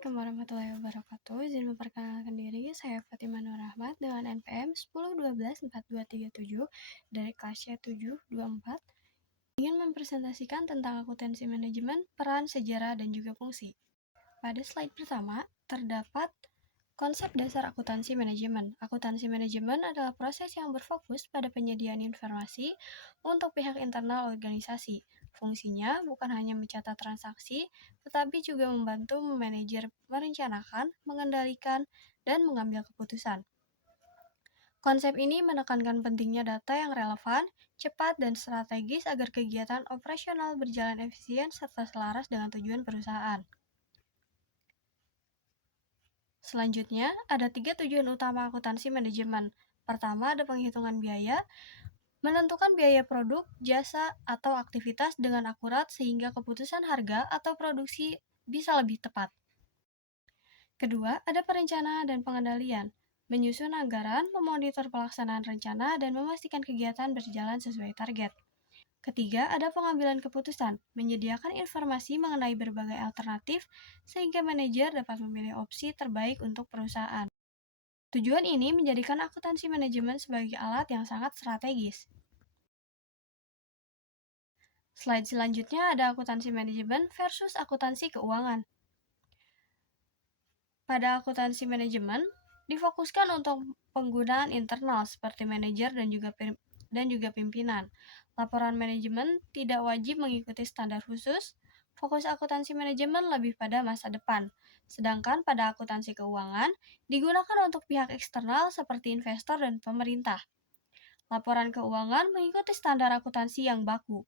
Assalamualaikum warahmatullahi wabarakatuh. Izin memperkenalkan diri, saya Fatimah Nur Rahmat dengan NPM 10124237 dari kelas C724. Ingin mempresentasikan tentang akuntansi manajemen, peran, sejarah, dan juga fungsi. Pada slide pertama, terdapat konsep dasar akuntansi manajemen. Akuntansi manajemen adalah proses yang berfokus pada penyediaan informasi untuk pihak internal organisasi. Fungsinya bukan hanya mencatat transaksi, tetapi juga membantu memanajer, merencanakan, mengendalikan, dan mengambil keputusan. Konsep ini menekankan pentingnya data yang relevan, cepat, dan strategis agar kegiatan operasional berjalan efisien serta selaras dengan tujuan perusahaan. Selanjutnya, ada 3 tujuan utama akuntansi manajemen. Pertama, ada penghitungan biaya, menentukan biaya produk, jasa, atau aktivitas dengan akurat sehingga keputusan harga atau produksi bisa lebih tepat. Kedua, ada perencanaan dan pengendalian, menyusun anggaran, memonitor pelaksanaan rencana, dan memastikan kegiatan berjalan sesuai target. Ketiga, ada pengambilan keputusan, menyediakan informasi mengenai berbagai alternatif sehingga manajer dapat memilih opsi terbaik untuk perusahaan. Tujuan ini menjadikan akuntansi manajemen sebagai alat yang sangat strategis. Slide selanjutnya ada akuntansi manajemen versus akuntansi keuangan. Pada akuntansi manajemen, difokuskan untuk penggunaan internal seperti manajer dan juga pimpinan. Laporan manajemen tidak wajib mengikuti standar khusus. Fokus akuntansi manajemen lebih pada masa depan. Sedangkan pada akuntansi keuangan digunakan untuk pihak eksternal seperti investor dan pemerintah. Laporan keuangan mengikuti standar akuntansi yang baku.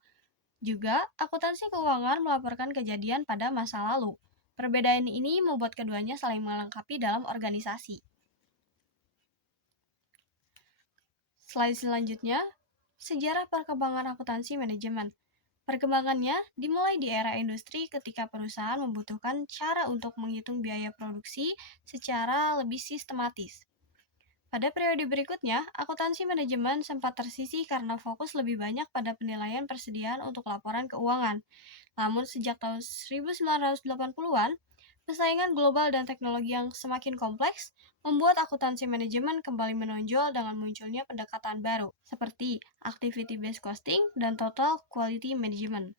Juga, akuntansi keuangan melaporkan kejadian pada masa lalu. Perbedaan ini membuat keduanya saling melengkapi dalam organisasi. Slide selanjutnya, sejarah perkembangan akuntansi manajemen. Perkembangannya dimulai di era industri ketika perusahaan membutuhkan cara untuk menghitung biaya produksi secara lebih sistematis. Pada periode berikutnya, akuntansi manajemen sempat tersisih karena fokus lebih banyak pada penilaian persediaan untuk laporan keuangan. Namun sejak tahun 1980-an, persaingan global dan teknologi yang semakin kompleks membuat akuntansi manajemen kembali menonjol dengan munculnya pendekatan baru, seperti activity-based costing dan total quality management.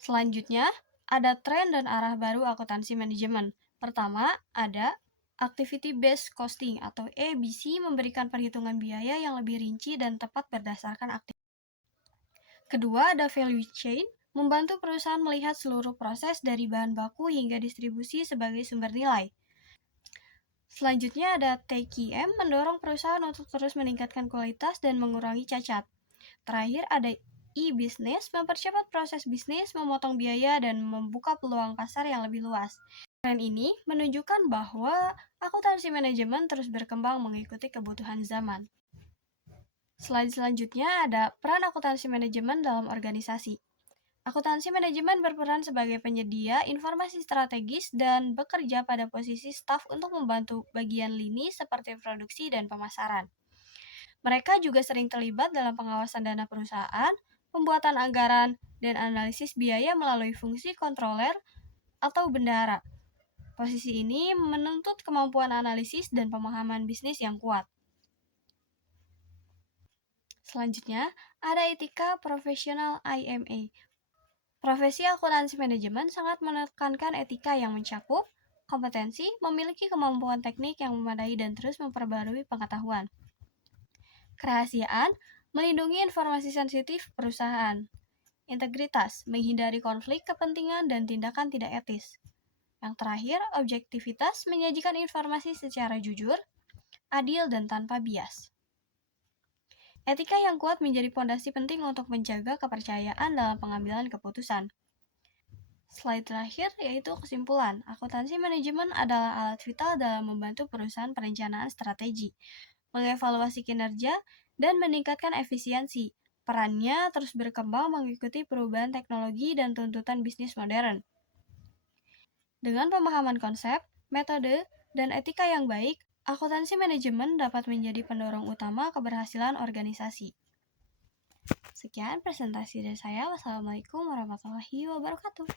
Selanjutnya, ada tren dan arah baru akuntansi manajemen. Pertama, ada activity-based costing atau ABC memberikan perhitungan biaya yang lebih rinci dan tepat berdasarkan aktivitas. Kedua, ada value chain, membantu perusahaan melihat seluruh proses dari bahan baku hingga distribusi sebagai sumber nilai. Selanjutnya ada TQM, mendorong perusahaan untuk terus meningkatkan kualitas dan mengurangi cacat. Terakhir ada e-business, mempercepat proses bisnis, memotong biaya, dan membuka peluang pasar yang lebih luas. Tren ini menunjukkan bahwa akuntansi manajemen terus berkembang mengikuti kebutuhan zaman. Slide selanjutnya ada peran akuntansi manajemen dalam organisasi. Akuntansi manajemen berperan sebagai penyedia informasi strategis dan bekerja pada posisi staf untuk membantu bagian lini seperti produksi dan pemasaran. Mereka juga sering terlibat dalam pengawasan dana perusahaan, pembuatan anggaran, dan analisis biaya melalui fungsi kontroler atau bendahara. Posisi ini menuntut kemampuan analisis dan pemahaman bisnis yang kuat. Selanjutnya, ada etika profesional IMA. Profesi akuntansi manajemen sangat menekankan etika yang mencakup kompetensi, memiliki kemampuan teknik yang memadai dan terus memperbarui pengetahuan. Kerahasiaan, melindungi informasi sensitif perusahaan. Integritas, menghindari konflik kepentingan dan tindakan tidak etis. Yang terakhir, objektivitas, menyajikan informasi secara jujur, adil, dan tanpa bias. Etika yang kuat menjadi fondasi penting untuk menjaga kepercayaan dalam pengambilan keputusan. Slide terakhir yaitu kesimpulan. Akuntansi manajemen adalah alat vital dalam membantu perusahaan perencanaan strategi, mengevaluasi kinerja, dan meningkatkan efisiensi. Perannya terus berkembang mengikuti perubahan teknologi dan tuntutan bisnis modern. Dengan pemahaman konsep, metode, dan etika yang baik, akuntansi manajemen dapat menjadi pendorong utama keberhasilan organisasi. Sekian presentasi dari saya. Wassalamualaikum warahmatullahi wabarakatuh.